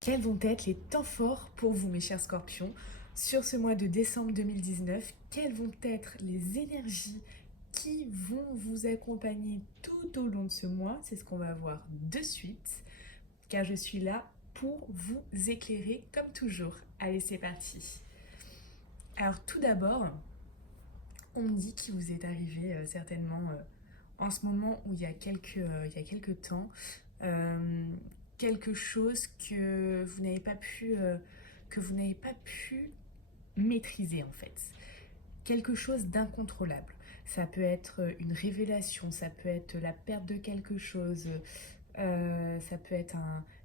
Quels vont être les temps forts pour vous, mes chers scorpions, sur ce mois de décembre 2019? Quelles vont être les énergies qui vont vous accompagner tout au long de ce mois? C'est ce qu'on va voir de suite, car je suis là pour vous éclairer comme toujours. Allez, c'est parti. Alors tout d'abord, on me dit qu'il vous est arrivé certainement en ce moment où il y a quelques temps, euh, quelque chose que vous n'avez pas pu maîtriser en fait. Quelque chose d'incontrôlable. Ça peut être une révélation, ça peut être la perte de quelque chose, ça peut être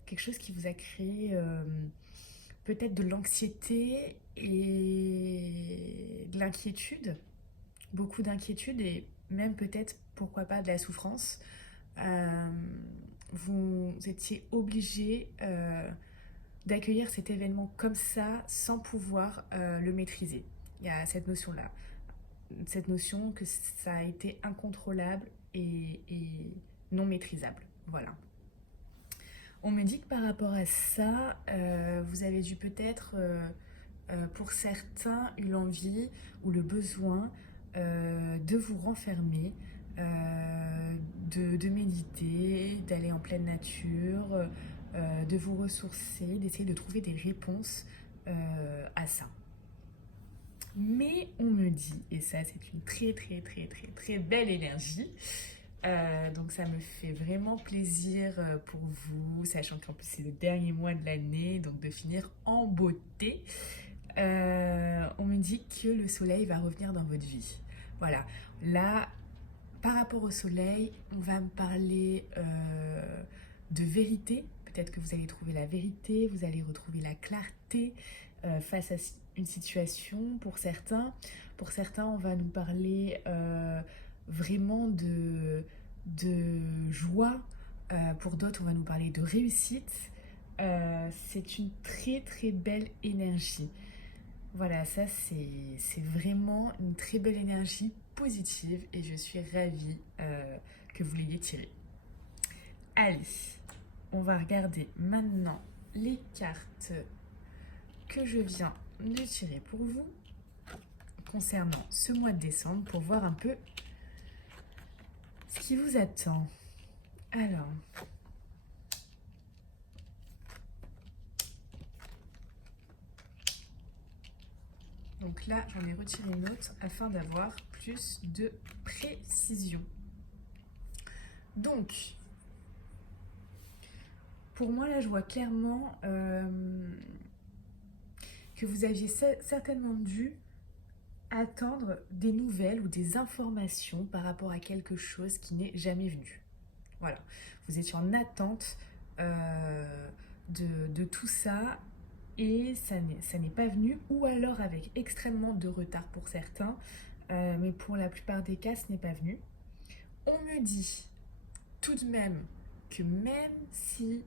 quelque chose qui vous a créé peut-être de l'anxiété et de l'inquiétude, beaucoup d'inquiétude et même peut-être, pourquoi pas, de la souffrance. Euh, vous étiez obligé d'accueillir cet événement comme ça sans pouvoir le maîtriser. Il y a cette notion que ça a été incontrôlable et non maîtrisable. Voilà. On me dit que par rapport à ça, vous avez dû peut-être, pour certains, eu l'envie ou le besoin de vous renfermer, de méditer, d'aller en pleine nature, de vous ressourcer, d'essayer de trouver des réponses à ça. Mais on me dit, et ça c'est une très très très très très belle énergie, donc ça me fait vraiment plaisir pour vous, sachant qu'en plus c'est le dernier mois de l'année, donc de finir en beauté. On me dit que le soleil va revenir dans votre vie. Voilà, là, par rapport au soleil, on va me parler de vérité. Peut-être que vous allez trouver la vérité, vous allez retrouver la clarté face à une situation pour certains. Pour certains, on va nous parler vraiment de joie. Pour d'autres, on va nous parler de réussite. C'est une très très belle énergie. Voilà, ça c'est vraiment une très belle énergie positive et je suis ravie que vous l'ayez tirée. Allez, on va regarder maintenant les cartes que je viens de tirer pour vous concernant ce mois de décembre pour voir un peu ce qui vous attend. Alors, donc là j'en ai retiré une autre afin d'avoir plus de précision. Donc, pour moi là je vois clairement que vous aviez certainement dû attendre des nouvelles ou des informations par rapport à quelque chose qui n'est jamais venu. Voilà, vous étiez en attente de tout ça et ça n'est pas venu, ou alors avec extrêmement de retard pour certains, mais pour la plupart des cas, ce n'est pas venu. On me dit tout de même que même si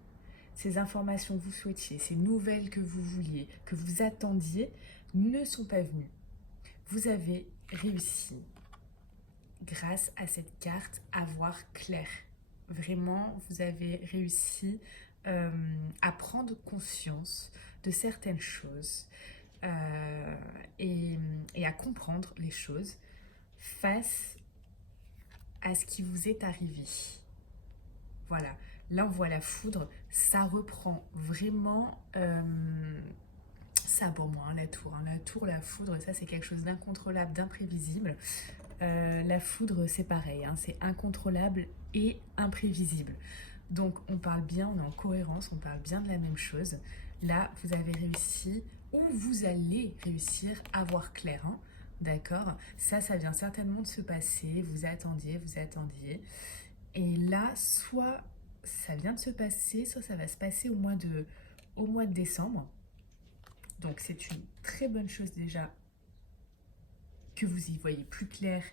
ces informations que vous souhaitiez, ces nouvelles que vous vouliez, que vous attendiez, ne sont pas venues, vous avez réussi, grâce à cette carte, à voir clair. Vraiment, vous avez réussi à prendre conscience de certaines choses et à comprendre les choses face à ce qui vous est arrivé. Voilà, là on voit la foudre, ça reprend vraiment ça pour moi, hein, la tour. Hein. La tour, la foudre, ça c'est quelque chose d'incontrôlable, d'imprévisible. La foudre, c'est pareil, hein, c'est incontrôlable et imprévisible. Donc on parle bien, on est en cohérence, on parle bien de la même chose. Là, vous avez réussi, ou vous allez réussir à voir clair. Hein, d'accord? Ça vient certainement de se passer, vous attendiez, vous attendiez. Et là, soit ça vient de se passer, soit ça va se passer au mois de décembre. Donc c'est une très bonne chose déjà que vous y voyez plus clair,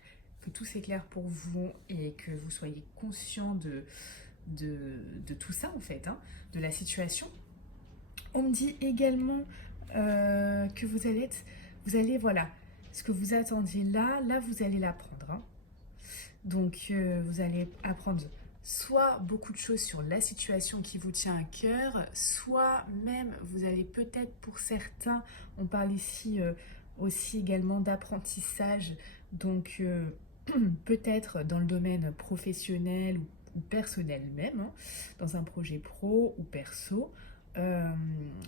que tout s'éclaire pour vous et que vous soyez conscient de tout ça en fait, hein, de la situation. On me dit également que voilà, ce que vous attendiez là vous allez l'apprendre. Hein. Donc vous allez apprendre soit beaucoup de choses sur la situation qui vous tient à cœur, soit même vous allez peut-être pour certains, on parle ici aussi également d'apprentissage, donc peut-être dans le domaine professionnel ou personnel même, hein, dans un projet pro ou perso, euh,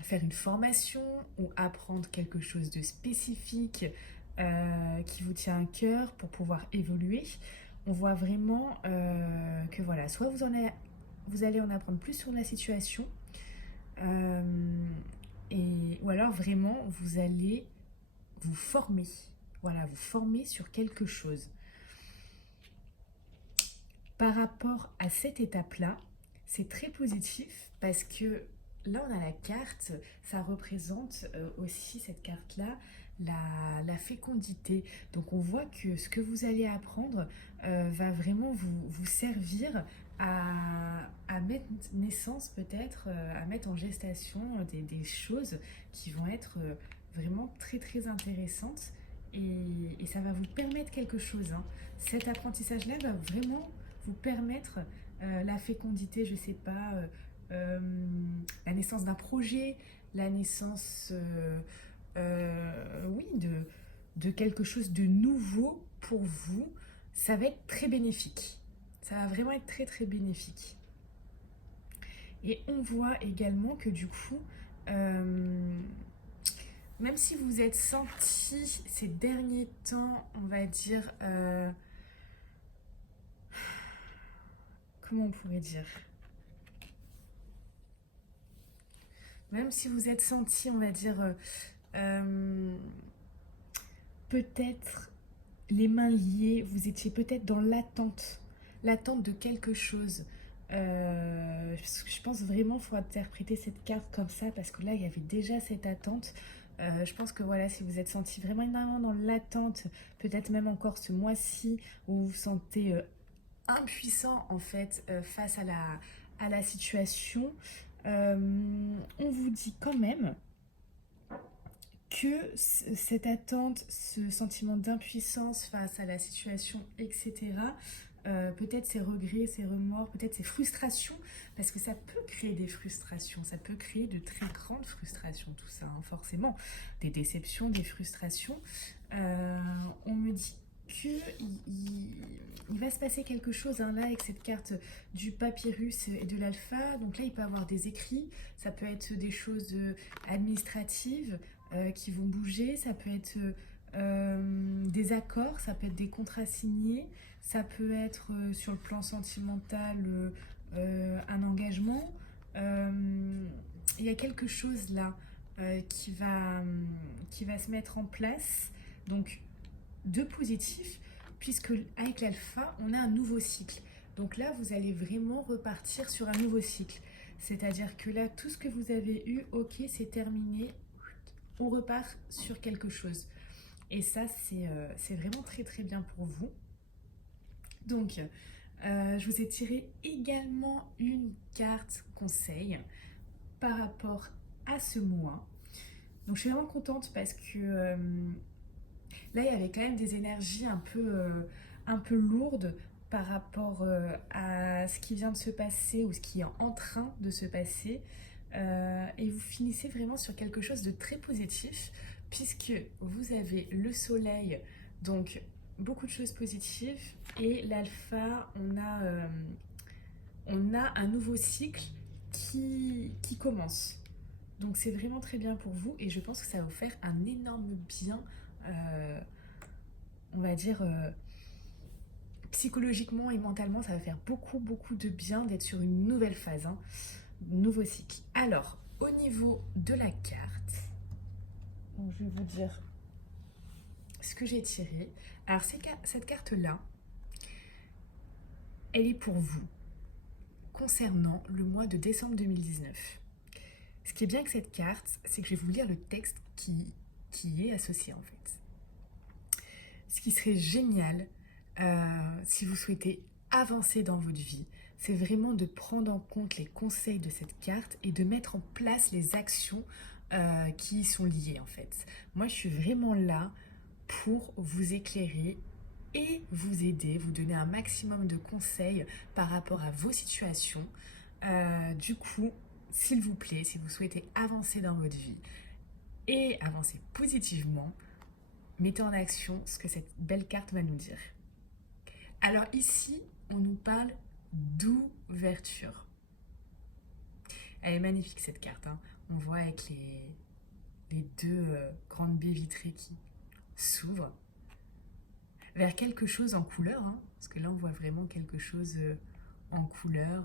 faire une formation ou apprendre quelque chose de spécifique qui vous tient à cœur pour pouvoir évoluer. On voit vraiment que voilà, soit vous allez en apprendre plus sur la situation, euh, ou alors vraiment vous allez vous former. Voilà, vous former sur quelque chose. Par rapport à cette étape-là, c'est très positif parce que là, on a la carte, ça représente aussi cette carte-là, la fécondité. Donc on voit que ce que vous allez apprendre va vraiment vous servir à mettre naissance peut-être, à mettre en gestation des choses qui vont être vraiment très très intéressantes et ça va vous permettre quelque chose, hein. Cet apprentissage-là va vraiment vous permettre la fécondité, je sais pas, la naissance d'un projet, la naissance, oui, de quelque chose de nouveau pour vous. Ça va être très bénéfique. Ça va vraiment être très très bénéfique. Et on voit également que du coup, même si vous êtes senti ces derniers temps, on va dire, comment on pourrait dire, même si vous êtes senti, on va dire, euh, peut-être les mains liées, vous étiez peut-être dans l'attente de quelque chose. Je pense vraiment qu'il faut interpréter cette carte comme ça parce que là, il y avait déjà cette attente. Je pense que voilà, si vous êtes senti vraiment énormément dans l'attente, peut-être même encore ce mois-ci, où vous vous sentez impuissant en fait face à la situation, on vous dit quand même que cette attente, ce sentiment d'impuissance face à la situation, etc., peut-être ces regrets, ces remords, peut-être ces frustrations, parce que ça peut créer des frustrations, ça peut créer de très grandes frustrations, tout ça, hein, forcément, des déceptions, des frustrations. On me dit qu'il va se passer quelque chose, hein, là avec cette carte du papyrus et de l'alpha. Donc là il peut y avoir des écrits, ça peut être des choses administratives qui vont bouger, ça peut être des accords, ça peut être des contrats signés, ça peut être sur le plan sentimental un engagement. Il y a quelque chose là qui va se mettre en place, donc de positif, puisque avec l'alpha, on a un nouveau cycle. Donc là, vous allez vraiment repartir sur un nouveau cycle. C'est-à-dire que là, tout ce que vous avez eu, ok, c'est terminé, on repart sur quelque chose. Et ça, c'est vraiment très très bien pour vous. Donc, je vous ai tiré également une carte conseil par rapport à ce mois. Donc, je suis vraiment contente parce que là, il y avait quand même des énergies un peu lourdes par rapport à ce qui vient de se passer ou ce qui est en train de se passer. Et vous finissez vraiment sur quelque chose de très positif puisque vous avez le soleil, donc beaucoup de choses positives, et l'alpha, on a un nouveau cycle qui commence. Donc c'est vraiment très bien pour vous et je pense que ça va vous faire un énorme bien, euh, on va dire, psychologiquement et mentalement, ça va faire beaucoup beaucoup de bien d'être sur une nouvelle phase, hein, nouveau cycle. Alors, au niveau de la carte, donc je vais vous dire ce que j'ai tiré. Alors cette carte-là, elle est pour vous concernant le mois de décembre 2019. Ce qui est bien avec cette carte, c'est que je vais vous lire le texte qui est associé en fait. Ce qui serait génial, si vous souhaitez avancer dans votre vie, c'est vraiment de prendre en compte les conseils de cette carte et de mettre en place les actions qui y sont liées en fait. Moi, je suis vraiment là pour vous éclairer et vous aider, vous donner un maximum de conseils par rapport à vos situations. Du coup, s'il vous plaît, si vous souhaitez avancer dans votre vie et avancer positivement, mettez en action ce que cette belle carte va nous dire. Alors ici, on nous parle d'ouverture. Elle est magnifique cette carte, hein. On voit avec les deux grandes baies vitrées qui s'ouvrent vers quelque chose en couleur, hein, parce que là on voit vraiment quelque chose en couleur.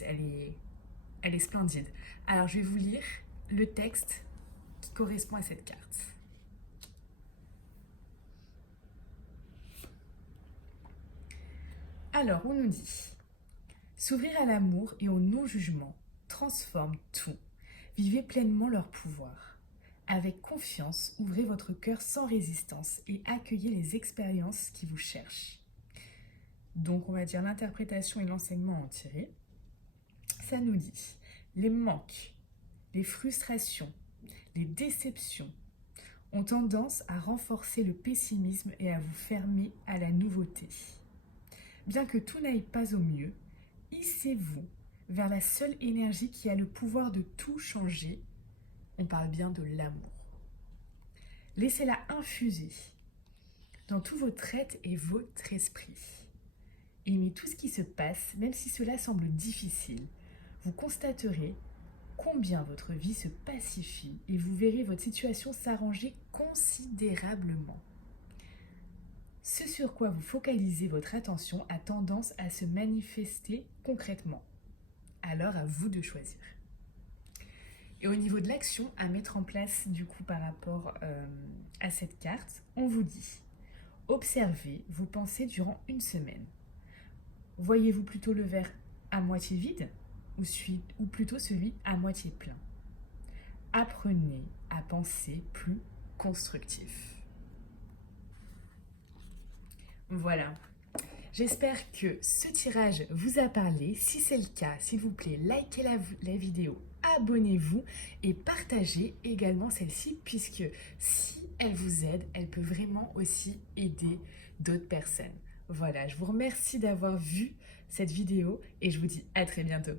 Elle est splendide. Alors je vais vous lire le texte qui correspond à cette carte. Alors on nous dit: s'ouvrir à l'amour et au non-jugement transforme tout. Vivez pleinement leur pouvoir. Avec confiance, ouvrez votre cœur sans résistance et accueillez les expériences qui vous cherchent. Donc on va dire l'interprétation et l'enseignement à en tirer. Ça nous dit: les manques, les frustrations, les déceptions ont tendance à renforcer le pessimisme et à vous fermer à la nouveauté. Bien que tout n'aille pas au mieux, hissez-vous vers la seule énergie qui a le pouvoir de tout changer. On parle bien de l'amour. Laissez-la infuser dans tout votre être et votre esprit. Aimez tout ce qui se passe, même si cela semble difficile. Vous constaterez combien votre vie se pacifie et vous verrez votre situation s'arranger considérablement. Ce sur quoi vous focalisez votre attention a tendance à se manifester concrètement. Alors à vous de choisir. Et au niveau de l'action à mettre en place du coup par rapport à cette carte, on vous dit: observez vos pensées durant une semaine. Voyez-vous plutôt le verre à moitié vide ou plutôt celui à moitié plein? Apprenez à penser plus constructif. Voilà. J'espère que ce tirage vous a parlé. Si c'est le cas, s'il vous plaît, likez la vidéo, abonnez-vous et partagez également celle-ci, puisque si elle vous aide, elle peut vraiment aussi aider d'autres personnes. Voilà, je vous remercie d'avoir vu cette vidéo et je vous dis à très bientôt.